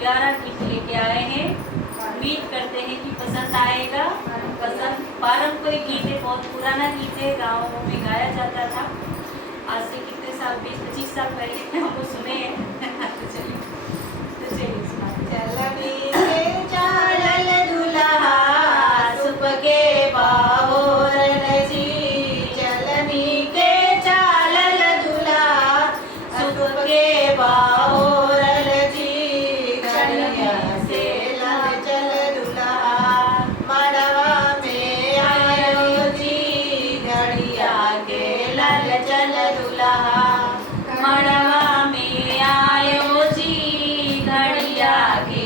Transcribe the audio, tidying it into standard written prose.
प्यारा गीत लेके आए हैं। उम्मीद करते हैं कि पसंद आएगा। पसंद पारंपरिक गीत है, बहुत पुराना गीत है, गाँवों में गाया जाता था। आज से कितने साल, 20-25 साल पहले हमको सुने हैं। तो चलिए चलनी के चालल दुल्हा सुप के बाहोरन जी, चलनी के चालल दुल्हा सुप के बाहोरन जी, घड़िया से लल चल दुल्हा मड़वा में आयो जी, घड़िया के लल चल दुल्हा मड़वा में आयो जी, घड़िया के